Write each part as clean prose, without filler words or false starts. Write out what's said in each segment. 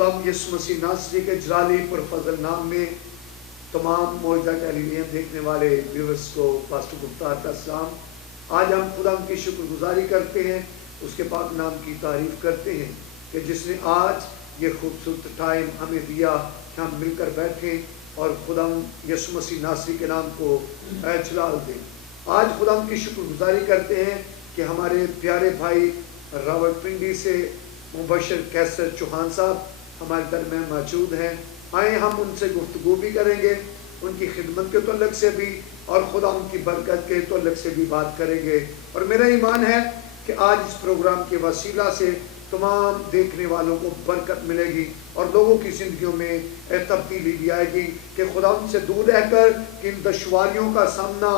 खुदावंद यीशु मसीह नासरी के जलाली पर फजल नाम में तमाम मौजूदा टेलीविजन देखने वाले व्यूअर्स को पास्टर गुप्ता का सलाम। आज हम खुदावंद की शुक्रगुजारी करते हैं, उसके पाक नाम की तारीफ करते हैं कि जिसने आज ये खूबसूरत टाइम हमें दिया कि हम मिलकर बैठें और खुदावंद यीशु मसीह नासरी के नाम को जलाल दें। आज खुदावंद की शुक्रगुजारी करते हैं कि हमारे प्यारे भाई रावलपिंडी से मुबशर कैसर चौहान साहब हमारे दरमियान मौजूद हैं। आए हम उनसे गुफ्तगू भी करेंगे, उनकी खिदमत के तल्लुक़ से भी और खुदा उनकी बरकत के तल्लुक़ से भी बात करेंगे। और मेरा ईमान है कि आज इस प्रोग्राम के वसीला से तमाम देखने वालों को बरकत मिलेगी और लोगों की ज़िंदगियों में तब्दीली भी आएगी कि खुदा उनसे दूर रहकर किन दुश्वारियों का सामना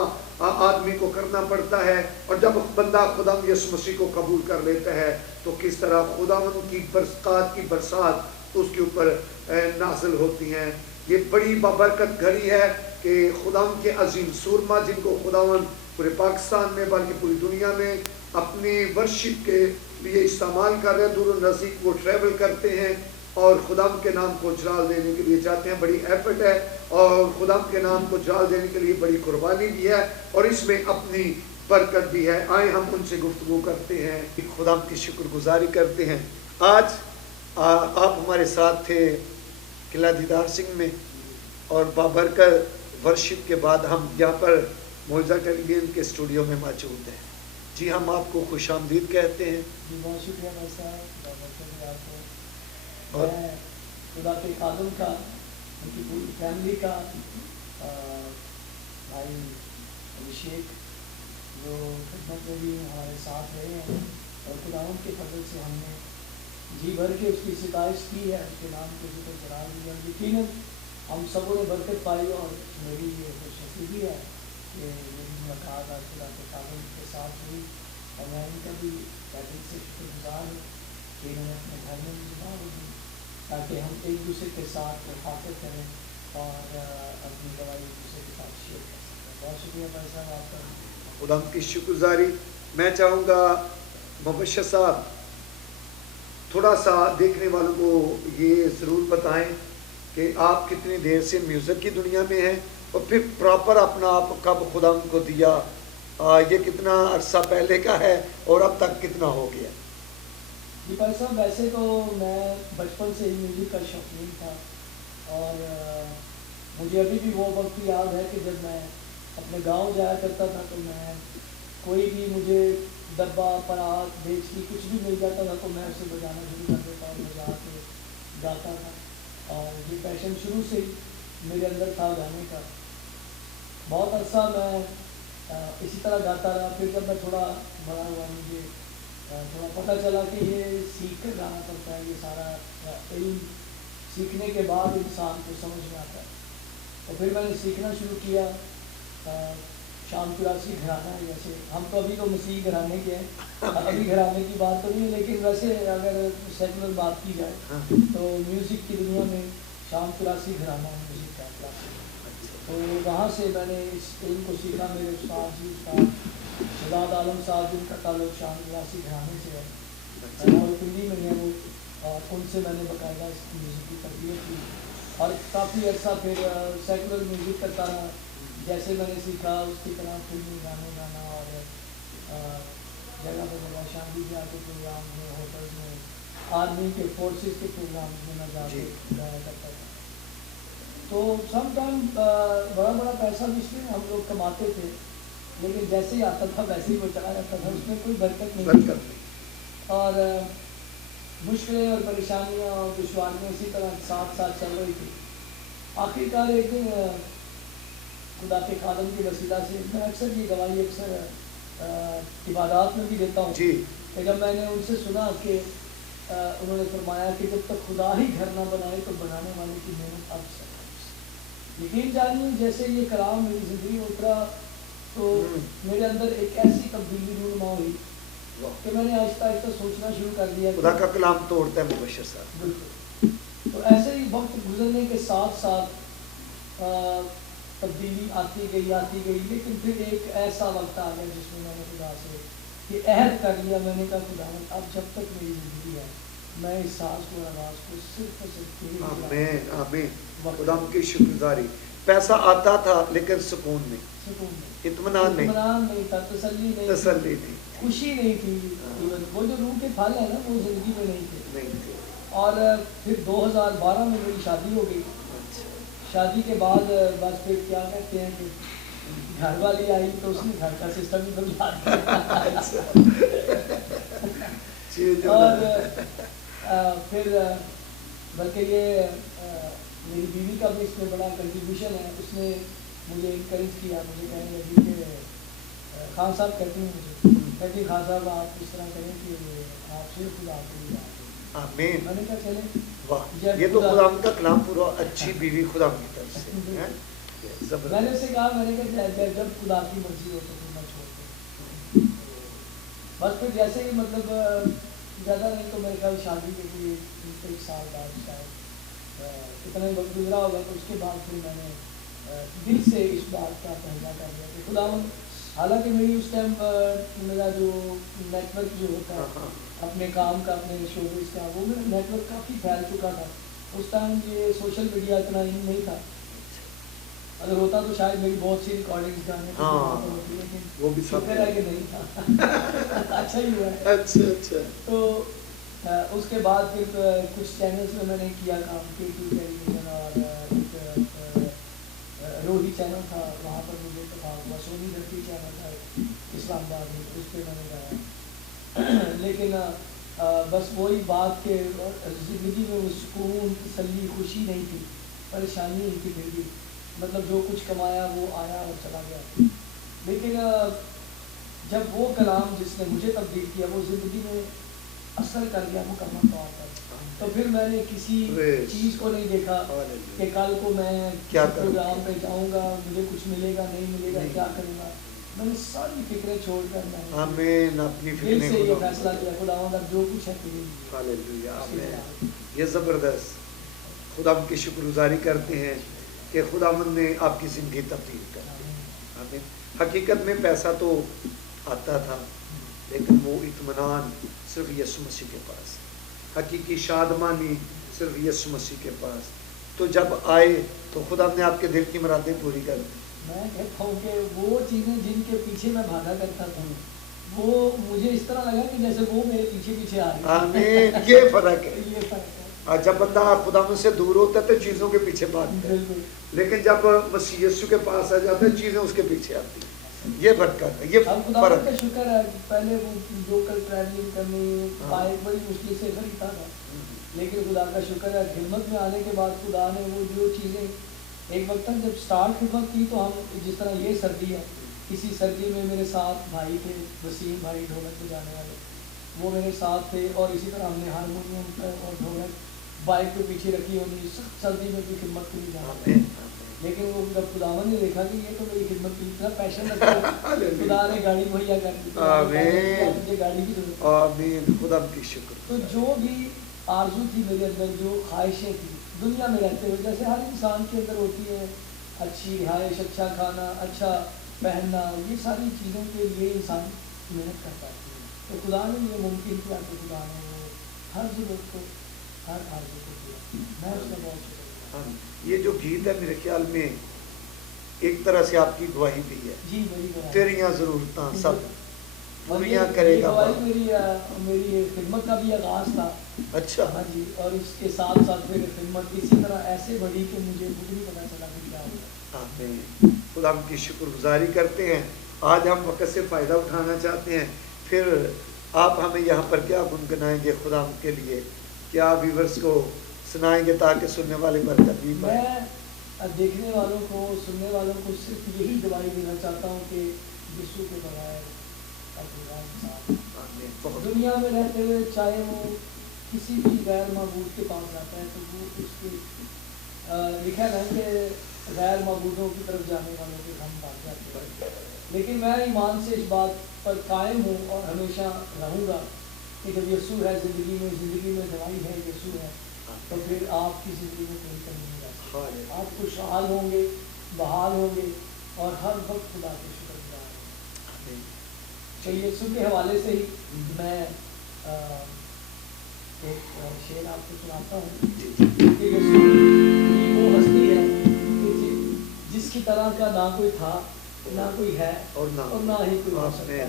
आदमी को करना पड़ता है, और जब बंदा खुदा यीशु मसीह को कबूल कर लेता है तो किस तरह खुदावंद की बरसात की बरसात उसके ऊपर नाज़िल होती हैं। ये बड़ी बाबरकत घड़ी है कि खुदावंद के अजीम सूरमा जिनको खुदावंद पूरे पाकिस्तान में बल्कि पूरी दुनिया में अपनी वर्शिप के लिए इस्तेमाल कर रहे हैं, दूर नज़दीक वो ट्रैवल करते हैं और खुदावंद के नाम को जलाल देने के लिए जाते हैं। बड़ी एफर्ट है और खुदावंद के नाम को जलाल देने के लिए बड़ी कुर्बानी भी है और इसमें अपनी बरकत भी है। आए हम उनसे गुफ्तगू करते हैं, खुदावंद की शुक्रगुजारी करते हैं। आज आप हमारे साथ थे किला दीदार सिंह में और बाबरकत वर्शिप के बाद हम यहाँ पर मौजूदा टेलीविजन के स्टूडियो में मौजूद हैं। जी हम आपको खुशामदीद कहते हैं। बहुत शुक्रिया भाई साहब आपको। मैं खुदा के खादम का, उनकी पूरी फैमिली का, भाई अभिषेक जो खिदमत में भी हमारे साथ रहे हैं और खुदावंद के फजल से हमने जी भर के उसकी सिताइश की है, उसके नाम के ऊपर चढ़ा दिया। यकीनन हम सबों ने बरकत पाई और मेरी ये खुशनसीबी है कि मेरी मुलाकात आज खुदा के खादम के साथ हुई और मैं इनका भी दिल से शुक्रगुजार हूँ कि इन्होंने अपने घर में मुझे दावत दी ताकि हम एक दूसरे के साथ मुखातिब करें और अपनी दवाई एक दूसरे के साथ शेयर कर सकते हैं। बहुत शुक्रिया भाई साहब आपका। खुदा की शुक्रगुजारी। मैं चाहूँगा मुबशर साहब थोड़ा सा देखने वालों को ये ज़रूर बताएं कि आप कितनी देर से म्यूज़िक की दुनिया में हैं और फिर प्रॉपर अपना आप कब खुदा को दिया, ये कितना अरसा पहले का है और अब तक कितना हो गया? जी भाई साहब, वैसे तो मैं बचपन से ही म्यूज़िक का शौकीन था और मुझे अभी भी वो वक्त याद है कि जब मैं अपने गांव जाया करता था तो मैं कोई भी मुझे डब्बा परात बेचती कुछ भी मिल जाता था तो मैं उसे बजाना शुरू कर देता और बजा के गाता था और ये पैशन शुरू से ही मेरे अंदर था गाने का। बहुत अरसा मैं इसी तरह गाता रहा। फिर जब मैं थोड़ा बड़ा हुआ मुझे थोड़ा पता चला कि ये सीख कर गाना पड़ता है, ये सारा इल्म सीखने के बाद इंसान को समझ में आता है। तो फिर मैंने सीखना शुरू किया। शाम कुरासी घराना है, जैसे हम तो अभी तो मसीह घराने के हैं, अभी घराने की बात तो नहीं है, लेकिन वैसे अगर सेकुलर बात की जाए तो म्यूज़िक की दुनिया में शाम कुरासी घराना है म्यूज़िक का क्लास। तो वहाँ से मैंने इस इल्म को सीखा। मेरे उस्ताद जी उस्ताद शहजाद आलम साहब जिनका ताल्लुक शाम कुरासी घराने से है और पिंडी में है वो, और उनसे मैंने बाकायदा म्यूज़िक की तरबियत की और काफ़ी अर्सा फिर सेकुलर म्यूज़िक करता रहा। जैसे मैंने सीखा उसकी तरह फिल्मी गाने गाना और जगह पर जगह शादी ब्याह के प्रोग्राम में, होटल में, आर्मी के फोर्सेस के प्रोग्राम में मैं जाके गाया करता था। तो सम टाइम बड़ा बड़ा पैसा भी इसमें हम लोग कमाते थे, लेकिन जैसे ही आता था वैसे ही वो चला जाता था, उसमें कोई बरकत नहीं थी और मुश्किलें और परेशानियाँ और दुश्वारियाँ इसी तरह साथ साथ चल रही थी। आखिरकार एक दिन खुदा के खादम के वसीला से मैं अक्सर ये गवाही अक्सर इबादत में भी देता हूँ कि जब मैंने उनसे सुना कि उन्होंने फरमाया कि जब तक खुदा ही घर ना बनाए तो बनाने वाले की मेहनत अब से यकीन जानिए जैसे ये कलाम मेरी ज़िंदगी में उतरा तो मेरे अंदर एक ऐसी तब्दीली रूनुमा हुई कि मैंने आहिस्ता आहिस्ता सोचना शुरू कर दिया। खुदा का कलाम तोड़ता है मुबशर साहब। बिल्कुल। तो ऐसे ही वक्त गुजरने के साथ साथ तब्दीली आती गई, लेकिन फिर एक ऐसा वक्त आ गया जिसमें मैंने खुदा से ये अहद कर लिया। मैंने कहा खुदा अब जब तक मेरी ज़िंदगी है میں اس سانس کو اور آواز کو صرف اور صرف تیرے لیے آمین آمین وقت خدا کی شکر گزاری. پیسہ آتا تھا لیکن سکون نہیں, سکون نہیں, اطمینان نہیں, اطمینان نہیں تھا, تسلی نہیں تھی, تسلی نہیں, خوشی نہیں تھی. وہ جو روح کے پھل ہے نا وہ زندگی میں نہیں تھے. نہیں تھی. اور پھر 2012 میں میری شادی ہو گئی. شادی کے بعد بس پھر کیا کہتے ہیں کہ گھر والی آئی تو اس نے گھر کا سسٹم ہی بدلا دیا. اور پھر بلکہ یہ میری بیوی کا بھی اس میں بڑا کنٹریبیوشن ہے. اس نے مجھے انکریج کیا, مجھے کہنے لگی کہ خان صاحب کہتی ہیں مجھے, کہتی ہیں خان صاحب آپ اس طرح کریں کہ آپ صرف خدا کے لیے آمین. میں نے کہا چلیں. واہ, یہ تو خدا کا کلام پورا اچھی بیوی خدا کی طرف سے. میں نے اسے کہا, میں نے کہا جب خدا کی مرضی ہو تو پھر میں چھوڑ دوں. بس پھر جیسے ہی مطلب زیادہ نہیں تو میرے خیال شادی کے لیے 1 سال بعد شاید اتنا ہی وقت گزرا ہوگا, تو اس کے بعد پھر میں نے دل سے اس بات کا فیصلہ کر لیا کہ خدا, حالانکہ میری اس ٹائم میرا جو نیٹ ورک جو ہوتا ہے اپنے کام کا, اپنے شوبز کا, وہ میرا نیٹ ورک کافی پھیل چکا تھا. اس ٹائم یہ سوشل میڈیا اتنا نہیں تھا. اگر ہوتا تو شاید میری بہت سی ریکارڈنگز گانے ہوتی, لیکن وہ بھی شکر ہے کہ نہیں تھا. اچھا ہی ہوا ہے. اچھا. تو اس کے بعد پھر کچھ چینلز میں نے کیا کام, کے ٹی ٹیلی ویژن اور ایک روہی چینل تھا, وہاں پر مجھے اتفاق ہوا. سونی دھرتی چینل تھا اسلام آباد میں, اس پہ میں نے گایا. لیکن بس وہی بات کہ زندگی میں وہ سکون, تسلی, خوشی نہیں تھی, پریشانی نہیں تھی. پھر بھی مطلب جو کچھ کمایا وہ آیا اور چلا گیا. لیکن جب وہ کلام جس نے مجھے تبدیل کیا وہ زندگی میں اثر کر گیا مکمل طور پر, تو پھر میں نے کسی چیز کو نہیں دیکھا کہ کل کو میں کیا پروگرام پہ جاؤں گا, مجھے کچھ ملے گا نہیں ملے گا, کیا کروں گا. میں نے ساری فکریں چھوڑ کر میں نے دل سے یہ فیصلہ کیا خداوند اب جو کچھ ہے تیرے لیے. ہاللیلویہ, آمین. یہ زبردست. خدا کی شکر گزاری کرتے ہیں کہ خداوند نے آپ کی زندگی تبدیل کر دی. آمین. حقیقت میں پیسہ تو آتا تھا لیکن وہ اطمینان صرف یسوع مسیح کے پاس, حقیقی شادمانی صرف یسوع مسیح کے پاس. تو جب آئے تو خدا نے آپ کے دل کی مرادیں پوری کر دی. میں کہتا ہوں کہ وہ چیزیں جن کے پیچھے میں بھاگا کرتا تھا وہ مجھے اس طرح لگا کہ جیسے وہ میرے پیچھے پیچھے آ رہی. آمین. یہ فرق ہے. یہ فرق ہے. جب بندہ خدا سے دور ہوتا ہے تو چیزوں کے پیچھے بھاگتا ہے, لیکن جب مسیح یسوع کے پاس آ جاتا ہے چیزیں اس کے پیچھے آتی ہیں. یہ فرق ہے. یہ فرق ہے. شکر ہے پہلے وہ لوکل ٹریولنگ کرنی بائک بڑی مشکل سے خریدتا تھا, لیکن خدا کا شکر ہے خدمت میں آنے کے بعد خدا نے وہ جو چیزیں ایک وقت تک جب سٹارٹ خدمت کی تو ہم جس طرح یہ سردی ہے, کسی سردی میں میرے ساتھ بھائی تھے وسیم بھائی ڈھولک کو جانے والے, وہ میرے ساتھ تھے. اور اسی طرح ہم نے ہارمونیم اور ڈھولک بائک پہ پیچھے رکھی ہونی, سخت سردی میں بھی خدمت کے لیے جانا. لیکن وہ جب خداوند نے دیکھا کہ یہ تو میری خدمت کی اتنا پیشن رکھتا ہے, خدا نے گاڑی مہیا کر دی. مجھے گاڑی کی ضرورت. آمین. خدا کی شکر. تو جو بھی آرزو تھی میرے اندر, جو خواہشیں تھیں دنیا میں رہتے ہوئے, جیسے ہر انسان کے اندر ہوتی ہے, اچھی رہائش, اچھا کھانا, اچھا پہننا, یہ ساری چیزوں کے لیے انسان محنت کرتا ہے. تو خدا نے یہ ممکن کیا کہ خدا نے وہ ہر ضرورت کو, ہر آرزو کو کیا. میں اس کا بہت شکر گزار. یہ جو گیت ہے میرے خیال میں ایک طرح سے آپ کی گواہی بھی ہے. جی میری تیریاں ضرورتاں سب پوریاں کرے گا. میری خدمت کا بھی آغاز تھا. اچھا. ہاں جی. اور اس کے ساتھ ساتھ پھر خدمت اسی طرح ایسے بڑھی کہ مجھے خود نہیں پتا چلا کہ کیا ہوگا. آمین. خدا کی شکر گزاری کرتے ہیں. آج ہم وقت سے فائدہ اٹھانا چاہتے ہیں. پھر آپ ہمیں یہاں پر کیا گنگنائیں گے خدا کے لیے, کیا ویورز کو سنائیں گے تاکہ سننے والے برکت بھی پائیں؟ میں دیکھنے والوں کو, سننے والوں کو صرف یہی گواہی دینا چاہتا ہوں کہ یسوع کے بغیر دنیا میں رہتے ہوئے چاہے وہ کسی بھی غیر معبود کے پاس جاتا ہے تو وہ اس کی لکھا ہے کہ غیر معبودوں کی طرف جانے والوں کے ہم بھاگ جاتے ہیں. لیکن میں ایمان سے اس بات پر قائم ہوں اور ہمیشہ رہوں گا کہ جب یسوع ہے زندگی میں دوائی ہے, یسوع ہے, تو پھر آپ کی زندگی میں کوئی کمی نہیں رہتی. آپ خوشحال ہوں گے, بحال ہوں گے اور ہر وقت خدا کے شکر گزار ہوں. تو یسوع کے حوالے سے ہی میں ایک شعر آپ کو سناتا ہوں کہ یسوع ہی وہ ہستی ہے کہ جس کی طرح کا نہ کوئی تھا نہ کوئی ہے اور نہ ہی کوئی ہو سکتا ہے.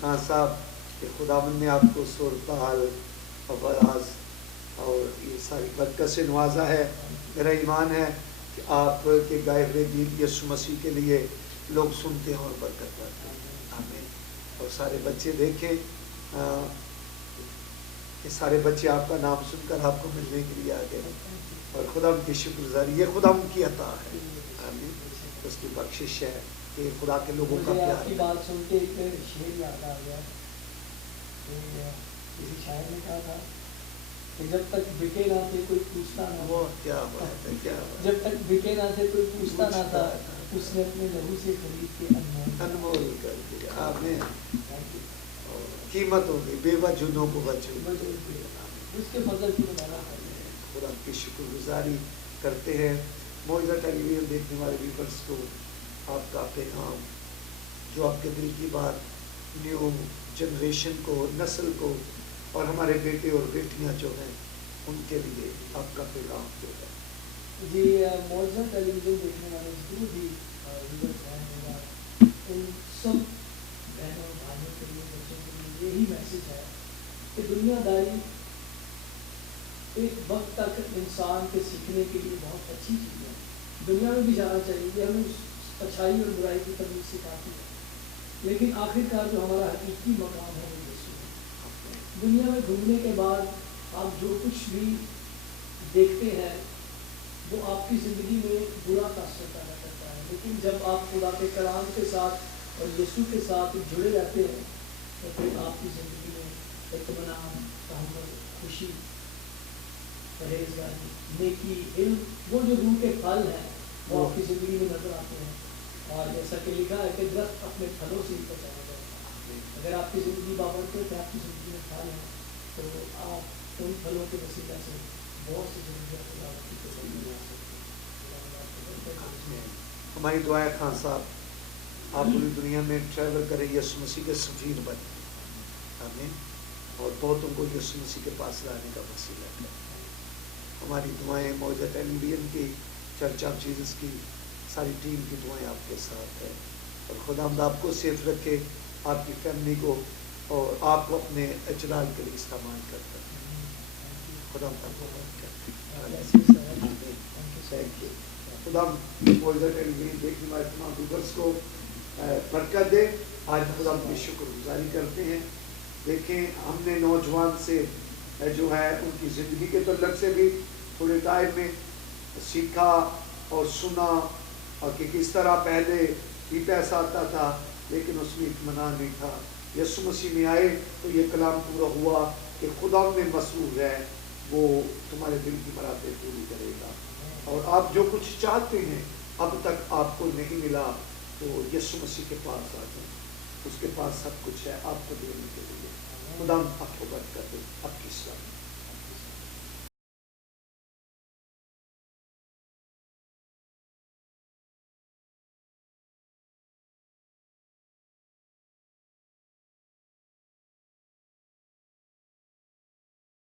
خان صاحب کہ خداوند نے آپ کو صورتحال فراز اور یہ ساری برکت سے نوازا ہے. میرا ایمان ہے کہ آپ کے گائے ہوئے گیت یسوع مسیح کے لیے لوگ سنتے ہیں اور برکت پاتے ہیں. آمین. اور سارے بچے دیکھیں کہ سارے بچے آپ کا نام سن کر آپ کو ملنے کے لیے آ گئے اور خدا ان کی شکر گزاری. یہ خدا ان کی عطا ہے. آمین. اس کی بخشش ہے کہ خدا کے لوگوں کا پیار. آپ کی بات سن کے ایک شعر یاد آ گیا. کسی شاعر نے کہا تھا کہ جب تک بکے نہ تھے کوئی پوچھتا نہ. وہ کیا بات ہے, کیا بات. جب تک بکے نہ تھے کوئی پوچھتا نہ تھا, उसने अपने लहू से खरीद के अनमोल कर दिया। आमीन। Thank you. और कीमत होगी बेवजूनों को वजूद। उसके फजल की बताना है। खुदा की शुक्रगुजारी करते हैं। मौजूदा टेलीविजन देखने वाले व्यूअर्स को आपका पैगाम जो आपके दिल की बात न्यू जनरेशन को, नस्ल को और हमारे बेटे और बेटियां जो हैं उनके लिए आपका पैगाम जो है। जी, मौजूदा टेलीविजन देखने वाले जितने भी व्यूअर्स हैं मेरा उन सब बहनों भाइयों के लिए, बच्चों के लिए यही मैसेज है कि दुनियादारी एक वक्त तक इंसान के सीखने के लिए बहुत अच्छी चीज़ है। दुनिया में भी जाना चाहिए, ये हमें अच्छाई और बुराई की तमीज़ सिखाती है, लेकिन आखिरकार जो हमारा हकीकी मकाम है वो यीशु है। दुनिया में घूमने के बाद आप जो कुछ भी देखते हैं वो आपकी ज़िंदगी में बुरा तासर पैदा करता है, लेकिन जब आप खुदा के कलाम के साथ और यीशु के साथ जुड़े रहते हैं तो फिर आपकी ज़िंदगी में इत्मीनान, तहम्मुल, खुशी, परहेज़गारी, नेकी, इल्म, वो जो रूह के फल हैं वो आपकी ज़िंदगी में नजर आते हैं। और जैसा कि लिखा है कि दरख्त अपने फलों से ही पहचाना जाता है। अगर आपकी ज़िंदगी बाबरकत है, आपकी ज़िंदगी में फल है, तो आप उन फलों के वसीला से बहुत सी ज़रूरियात पूरा सकते हैं। हमारी दुआ है खान साहब आप पूरी दुनिया में ट्रैवल करें, यीशु मसीह के सफीर बने। आमीन। और बहुतों को यीशु मसीह के पास लाने का वसीला करें। हमारी दुआएं मौजूदा टेलीविजन की, चर्च ऑफ जीसस की सारी टीम की दुआएं आपके साथ है और खुदावंद आपको सेफ रखे, आपकी फैमिली को और आपको अपने अजलाल के लिए इस्तेमाल करता है। खुदावंद आपको खुदा मौजूदा टेलीविजन देखने वाले तमाम व्यूअर्स को बरकत दे। आज खुदा की शुक्रगुजारी करते हैं। देखें हमने नौजवान से जो है उनकी ज़िंदगी के तल्लक से भी थोड़े टाइम में सीखा और सुना और कि किस तरह पहले भी पैसा आता था लेकिन उसमें इत्मीनान नहीं था। यीशु मसीह में आए तो ये कलाम पूरा हुआ कि खुदा में मसरूर है, वो तुम्हारे दिल की मराते पूरी करेगा। और आप जो कुछ चाहते हैं अब तक आपको नहीं मिला तो यीशु मसीह के पास आ जाए, उसके पास सब कुछ है आपको देने के लिए। खुदा आपको बरकत दे।